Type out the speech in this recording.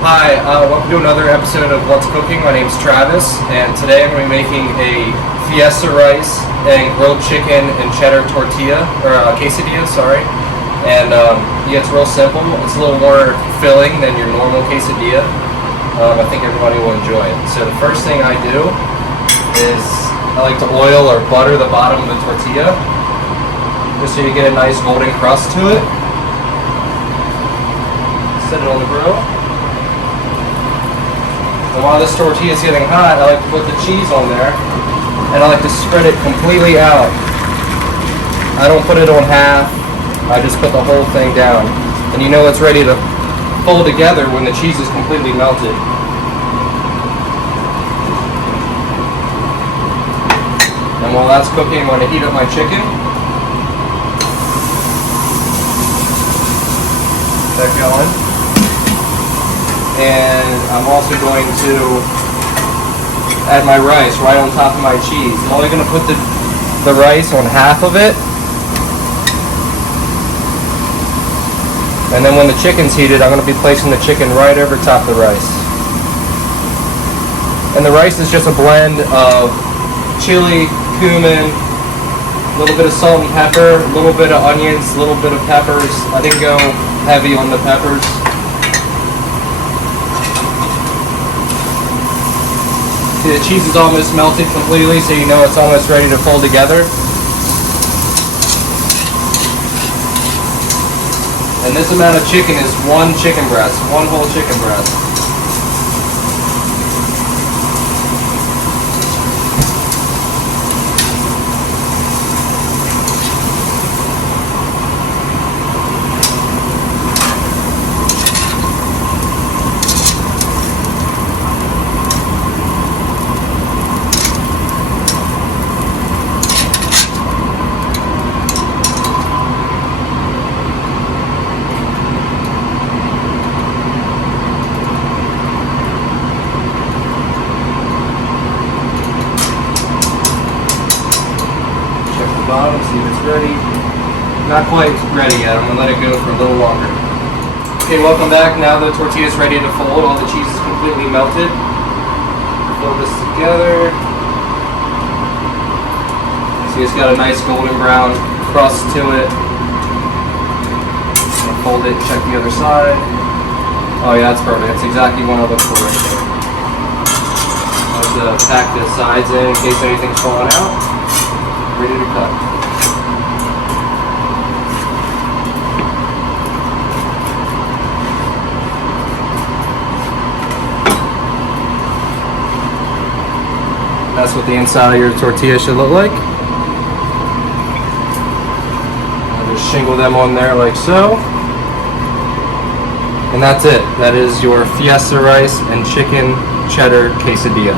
Hi, welcome to another episode of What's Cooking. My name's Travis, and today I'm going to be making a Fiesta rice and grilled chicken and cheddar tortilla, or quesadilla, sorry. And yeah, it's real simple. It's a little more filling than your normal quesadilla. I think everybody will enjoy it. So the first thing I do is I like to oil or butter the bottom of the tortilla, just so you get a nice golden crust to it. Set it on the grill. And while this tortilla is getting hot, I like to put the cheese on there, and I like to spread it completely out. I don't put it on half, I just put the whole thing down. And you know it's ready to fold together when the cheese is completely melted. And while that's cooking, I'm going to heat up my chicken. Get that going. And I'm also going to add my rice right on top of my cheese. I'm only going to put the rice on half of it. And then when the chicken's heated, I'm going to be placing the chicken right over top of the rice. And the rice is just a blend of chili, cumin, a little bit of salt and pepper, a little bit of onions, a little bit of peppers. I didn't go heavy on the peppers. See, the cheese is almost melted completely, so you know it's almost ready to fold together. And this amount of chicken is one chicken breast, one whole chicken breast. Bottom, see if it's ready. Not quite ready yet. I'm going to let it go for a little longer. Okay, welcome back. Now the tortilla is ready to fold. All the cheese is completely melted. Fold this together. See, it's got a nice golden brown crust to it. Fold it, check the other side. Oh yeah, that's perfect. That's exactly what I look for right there. I have to pack the sides in case anything's falling out. Ready to cut. That's what the inside of your tortilla should look like. I'll just shingle them on there like so. And that's it. That is your Fiesta rice and chicken cheddar quesadilla.